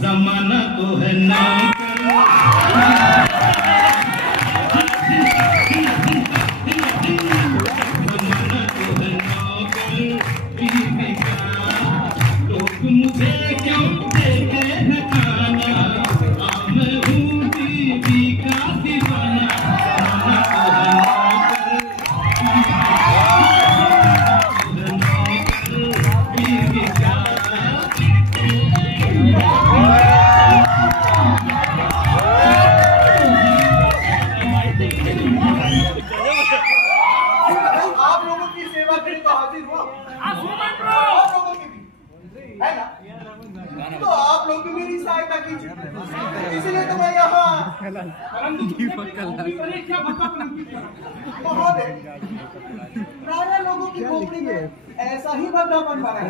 जमाना तो है ना लोग मुझे क्यों देते हैं खाना, मैं हूँ बीवी का दीवाना। आप लोगों की सेवा के लिए तो हाजिर हुआ, आप लोगों की भी है ना, तो आप लोग भी मेरी सहायता कीजिए, इसलिए तो मैं यहाँ महोदय राजा लोगों की खोपड़ी में ऐसा ही भद्दापन भरा है।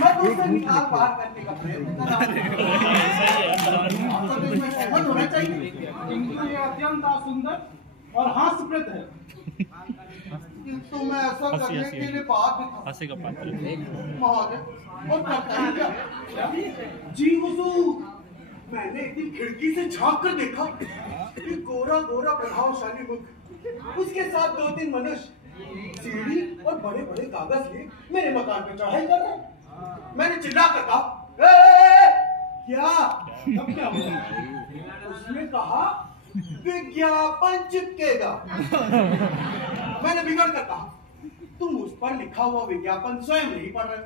मैं तो उसे निकाल बाहर करने का प्रयत्न कर रहा हूं, सहमत होना चाहिए। ये अत्यंत सुंदर और हास्यप्रद है, किंतु मैं ऐसा करने के लिए बाध्य था महोदय, और करता ही क्या? जी हुजूर, मैंने एक दिन खिड़की से झांक कर देखा कि गोरा गोरा प्रभावशाली मुख, उसके साथ 2-3 मनुष्य सीढ़ी और बड़े बड़े कागज लिए मेरे मकान पे चढ़ाई कर रहे हैं। मैंने चिल्ला कर कहा, क्या? अब क्या हुआ? उसने कहा विज्ञापन चिपकेगा। मैंने बिगड़ कर कहा, तुम उस पर लिखा हुआ विज्ञापन स्वयं नहीं पढ़ रहे,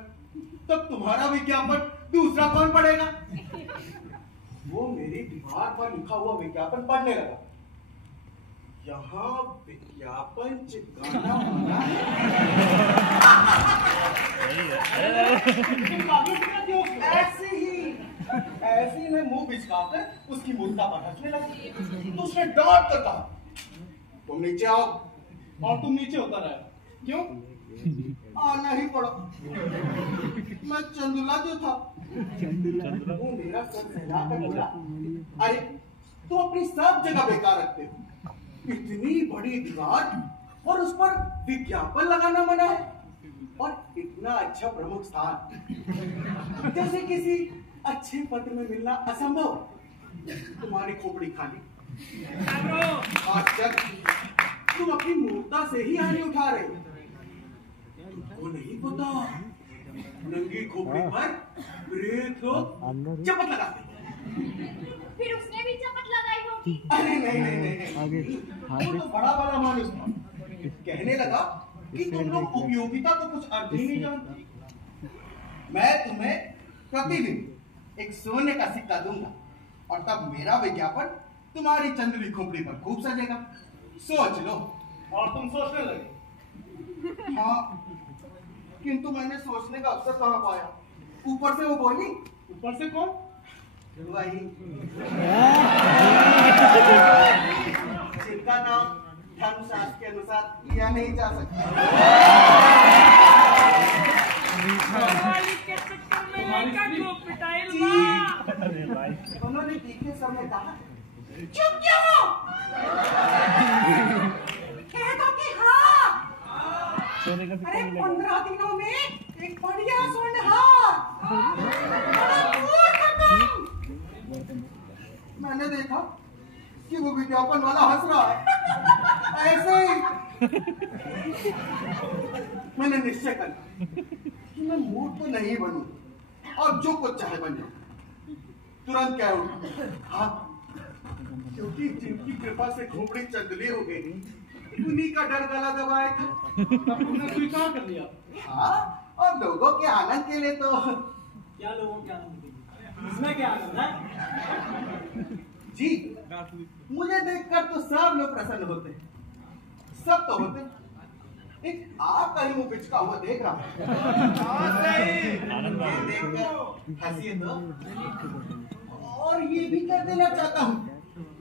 तब तुम्हारा विज्ञापन दूसरा कौन पढ़ेगा? वो मेरी दीवार पर लिखा हुआ विज्ञापन पढ़ने लगा। यहाँ विज्ञापन चिपकाना मना है। ऐसे ही मैं मुंह बिचकाकर उसकी मुर्दा पर हंसने लगा, तो उसने डांट कर कहा, तुम नीचे आओ। और तुम नीचे उतर आए, क्यों? आना ही पड़ा। मैं चंदुला जो था, वो मेरा सर सहलाकर बोला, अरे तुम अपनी सब जगह बेकार रखते हो, इतनी बड़ी दीवार और उस पर विज्ञापन लगाना मना है, और इतना अच्छा प्रमुख स्थान जैसे किसी अच्छे पत्र में मिलना असंभव। तुम्हारी खोपड़ी खाली, आज तक तुम अपनी मूर्ता से ही हानि उठा रहे हो। तुमको नहीं पता नंगी खोपड़ी पर प्रेत लोग चपत लगाते। फिर उसने भी चपत लगाई होगी। अरे नहीं, वो तो बड़ा मानुस था, कहने लगा कि तुम लोग उपयोगिता तो कुछ अर्थ ही नहीं जानते। मैं तुम्हें प्रतिदिन एक सोने का सिक्का दूंगा, और तब मेरा विज्ञापन तुम्हारी चंदुली खोपड़ी पर खूब सजेगा। सोच लो। और तुम सोचने लगे? हाँ, किंतु मैंने सोचने का अवसर कहाँ पाया। ऊपर से वो बोली। ऊपर से कौन? वही जिनका नाम धर्मशास्त्र के अनुसार लिया नहीं जा सकता। उन्होंने तीखे समय कहा, चुप क्यों हो? कह दो कि हाँ। अरे 15 दिनों में एक बढ़िया स्वर्ण हार। मैंने देखा कि वो विज्ञापन वाला हंस रहा है, ऐसे ही मैंने निश्चय कर कि मैं मूर्ख तो नहीं बनूं और जो कुछ चाहे बन जाऊं। तुरंत कह उठा, हाँ, क्योंकि जिनकी कृपा से खोपड़ी चंदली हो गई, उन्हीं का डर गला दबाया था, तब उन्हें स्वीकार कर लिया। हाँ, और लोगों के आनंद के लिए तो क्या लोगों के आनंद के लिए? इसमें क्या आनंद है? जी, मुझे देखकर तो सब लोग प्रसन्न होते हैं, सब तो होते हैं। एक आपका ही मुंह बिचका हुआ देख रहा हूँ, हंसिए तो। और ये भी कर देना चाहता हूँ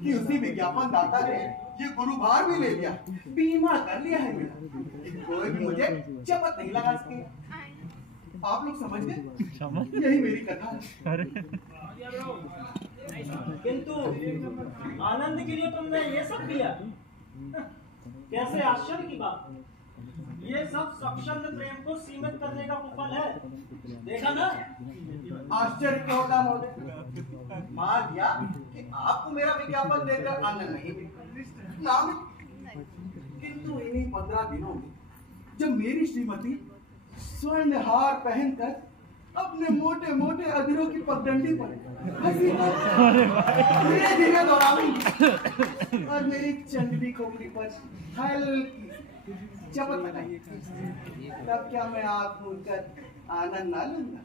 कि उसी विज्ञापन दाता ने ये गुरुभार भी ले लिया, बीमा कर लिया है मेरा, कोई भी मुझे चपत नहीं लगा सके। आप लोग समझ गए? यही मेरी कथा है। किंतु आनंद के लिए तुमने ये सब किया? कैसे आश्चर्य की बात। ये सब स्वच्छंद प्रेम को सीमित करने का कुफल है, देखा ना। आश्चर्य क्यों होता महोदय? मान लिया कि आपको मेरा विज्ञापन देकर अन्न नहीं मिला, किंतु इन्हीं 15 दिनों में जब मेरी श्रीमती स्वर्ण हार पहनकर अपने मोटे मोटे अधीरों की पगडंडी पर धीरे धीरे दौड़ाऊंगी और मेरी चंदनी खोपड़ी पर हल्की चपत लगाई, तब क्या मैं आंख मूंद कर आनंद ना लूंगा?